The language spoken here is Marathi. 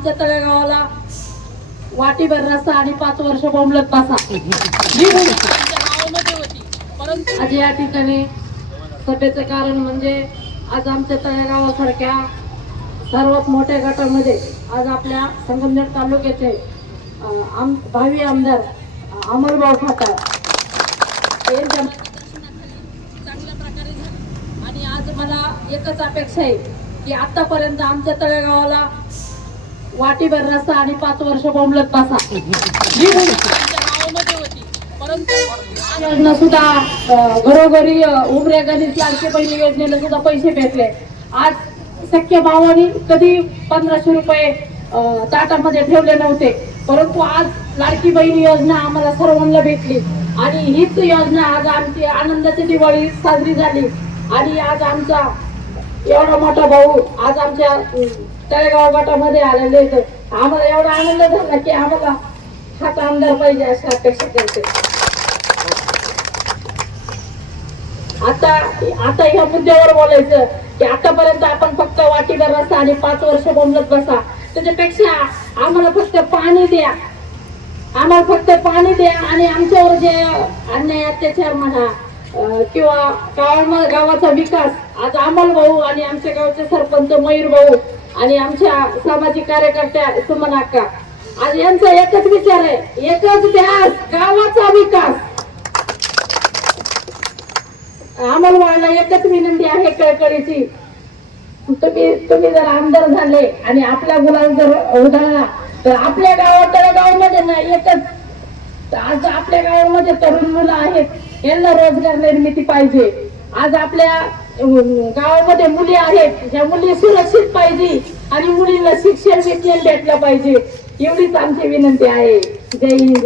आमच्या तळेगावाला वाटीभर रस्ता आणि पाच वर्ष बोंबलत बसा. ही भूमिका आमच्या गावामध्ये होती. परंतु आज या ठिकाणी सभेचं कारण म्हणजे आज आमच्या तळेगावासारख्या सर्वात मोठ्या गटामध्ये आज आपल्या संगमनेर तालुक्याचे आम भावी आमदार अमरभाऊ खातार यांच्या चांगल्या प्रकारे झालं. आणि आज मला एकच अपेक्षा आहे की आतापर्यंत आमच्या तळेगावाला वाटीभर रस्ता आणि पाच वर्ष बोंबलत बसा. ही होती. परंतु योजना सुद्धा घरोघरी उमऱ्या गणित लाडके बहिणी योजनेला सुद्धा पैसे भेटले. आज शक्य भावानी कधी पंधराशे रुपये ताटामध्ये ठेवले नव्हते. परंतु आज लाडकी बहीण योजना आम्हाला सर्वांना भेटली. आणि हीच योजना आज आमची आनंदाची दिवाळी साजरी झाली. आणि आज आमचा एवढा मोठा भाऊ आज आमच्या तळेगाव गटामध्ये आलेले आहेत. आम्हाला एवढा आनंद झाला की आम्हाला हाच आमदार पाहिजे अशी अपेक्षा करते. आता आता ह्या मुद्द्यावर बोलायचं की आतापर्यंत आपण फक्त वाटीदार रस्ता आणि पाच वर्ष बोंबलत बसा. त्याच्यापेक्षा आम्हाला फक्त पाणी द्या. आम्हाला फक्त पाणी द्या आणि आमच्यावर जे अन्याय अत्याचार म्हणा किंवा गावामध्ये गावाचा विकास. आज अमोल भाऊ आणि आमच्या गावचे सरपंच मयूर भाऊ आणि आमच्या सामाजिक कार्यकर्त्या सुमन अक्का. आज यांचा एकच विचार आहे. एकच ध्यास गावाचा विकास. आम्हाला एकच विनंती आहे कळकळीची. तुम्ही तुम्ही जर आमदार झाले आणि आपला गुलाल जर उधळला तर आपल्या गावात तळेगावमध्ये ना एकच. आज आपल्या गावामध्ये तरुण मुलं आहेत. यांना रोजगार निर्मिती पाहिजे. आज आपल्या गावामध्ये मुली आहेत. या मुली सुरक्षित पाहिजे आणि मुलींना शिक्षण विज्ञान भेटलं पाहिजे. एवढीच आमची विनंती आहे. जय हिंद.